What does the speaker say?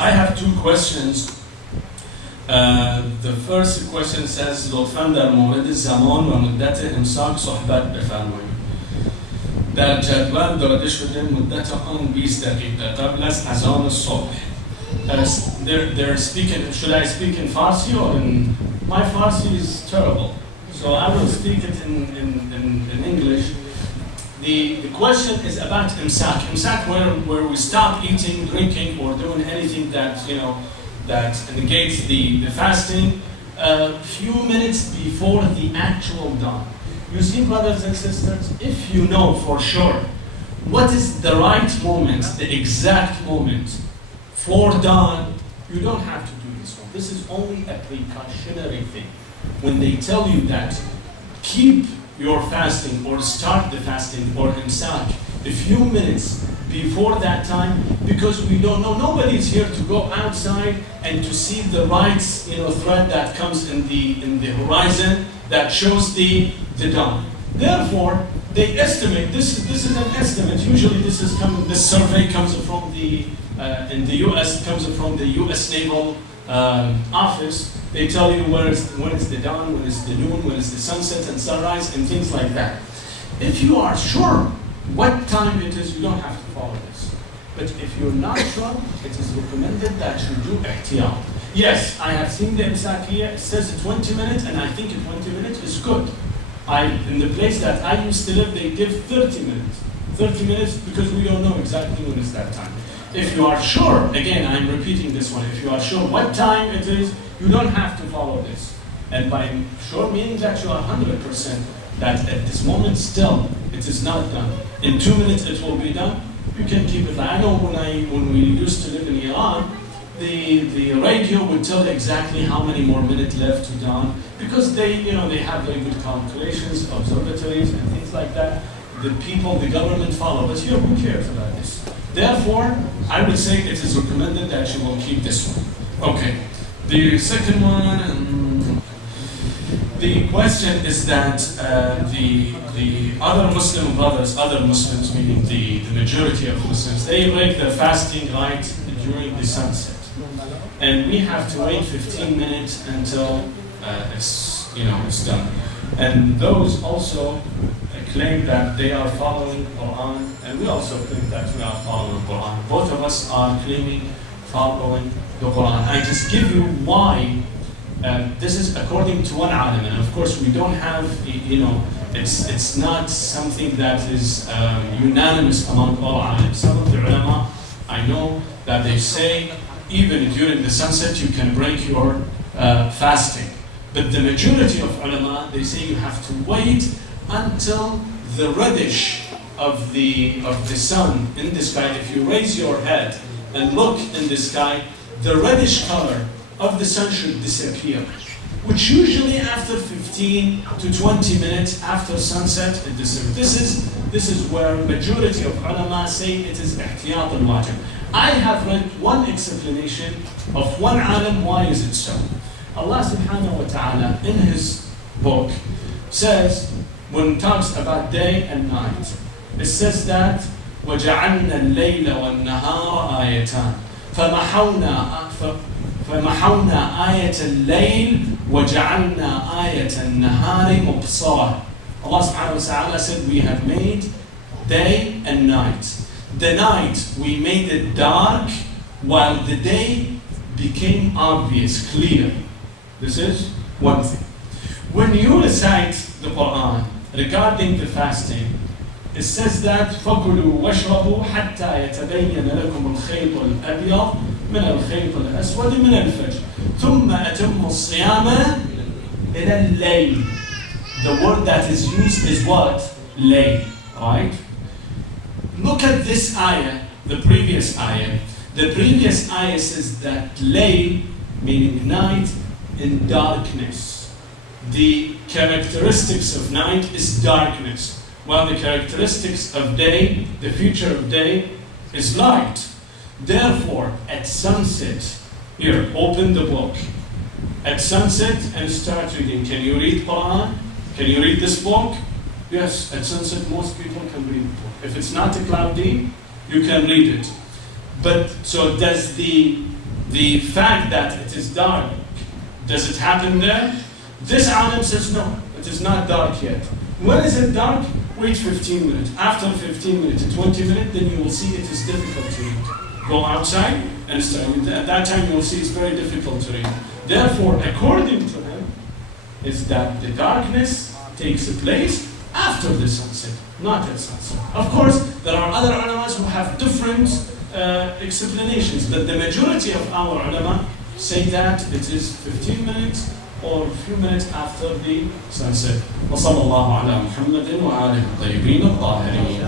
I have two questions. The first question says لطفاً در مورد زمان و مدت امساک صحبت بفرمایید. در جدول داده شده مدت آن 20 دقیقه قبل از اذان صبح. They're speaking. Should I speak in Farsi or in? My Farsi is terrible, so I will speak it in English. The question is about Imsaak. Imsaak, where we stop eating, drinking, or doing anything that that negates the fasting a few minutes before the actual dawn. You see, brothers and sisters, if you know for sure what is the right moment, the exact moment for dawn, you don't have to do this one. This is only a precautionary thing. When they tell you that, keep your fasting or start the fasting or imsaak a few minutes before that time, because we don't know. Nobody is here to go outside and to see the right thread that comes in the horizon that shows the dawn. Therefore, they estimate. This is an estimate. Usually, this survey comes from in the U.S. comes from the U.S. Naval Office. They tell you when it's the dawn, when it's the noon, when it's the sunset and sunrise, and things like that. If you are sure what time it is, you don't have to follow this. But if you're not sure, it is recommended that you do ihtiyat. Yes, I have seen the imsaak here. It says 20 minutes, and I think 20 minutes is good. In the place that I used to live, they give 30 minutes. 30 minutes because we don't know exactly when it's that time. If you are sure, again, I'm repeating this one, if you are sure what time it is, you don't have to follow this. And by sure meaning that you are 100% that at this moment still it is not done. In 2 minutes it will be done. You can keep it. I know when we used to live in Iran, the radio would tell exactly how many more minutes left to dawn, because they have very good calculations, observatories and things like that. The government follow. But here, who cares about this? Therefore, I would say it is recommended that you will keep this one. Okay. The second one, the question is that the other Muslim brothers, other Muslims, meaning the majority of Muslims, they break their fasting right during the sunset. And we have to wait 15 minutes until it's done. And those also claim that they are following Quran, and we also think that we are following Quran. Both of us are claiming following the Quran. I just give you why. This is according to one alim, and of course we don't have, it's not something that is unanimous among all alims. Some of the ulama, I know that they say even during the sunset you can break your fasting. But the majority of ulama, they say you have to wait until the reddish of the sun in the sky. If you raise your head and look in the sky, the reddish color of the sun should disappear, which usually after 15 to 20 minutes after sunset it disappears. This is where majority of ulama say it is ihtiyat al-wajib. I have read one explanation of one alim why is it so. Allah subhanahu wa ta'ala in his book says, when it talks about day and night, it says that وَجَعَلْنَا اللَّيْلَ وَالنَّهَارَ آيَتَانِ فَمَحَوْنَا آيَةَ اللَّيْلِ وَجَعَلْنَا آيَةَ النَّهَارِ مُبْصَرًا. Allah subhanahu wa ta'ala said we have made day and night. The night we made it dark while the day became obvious, clear. This is one thing. When you recite the Quran regarding the fasting, it says that فَكُلُوا وَاشْرَبُوا حَتَّى يَتَبَيَّنَ لَكُمُ الْخَيْطُ الْأَبْيَضُ مِنَ الْخَيْطِ الْأَسْوَدِ مِنَ الْفَجْرِ ثُمَّ أَتِمُّوا الصِّيَامَ إِلَى اللَّيْلِ. The word that is used is what? Layl, right? Look at this ayah, the previous ayah. The previous ayah says that layl, meaning night, in darkness. The characteristics of night is darkness, while the characteristics of day, the future of day, is light. Therefore, at sunset, here, open the book. At sunset and start reading. Can you read Quran? Can you read this book? Yes, at sunset most people can read the book. If it's not cloudy, you can read it. But so does the the fact that it is dark, does it happen there? This alim says no, it is not dark yet. When is it dark? Wait 15 minutes. After 15 minutes to 20 minutes, then you will see it is difficult to read. Go outside and study. At that time you will see it's very difficult to read. Therefore, according to him, is that the darkness takes place after the sunset, not at sunset. Of course, there are other ulamas who have different explanations, but the majority of our ulama say that it is 15 minutes or a few minutes after the sunset. وصلى الله على محمد وآله الطيبين الطاهرين.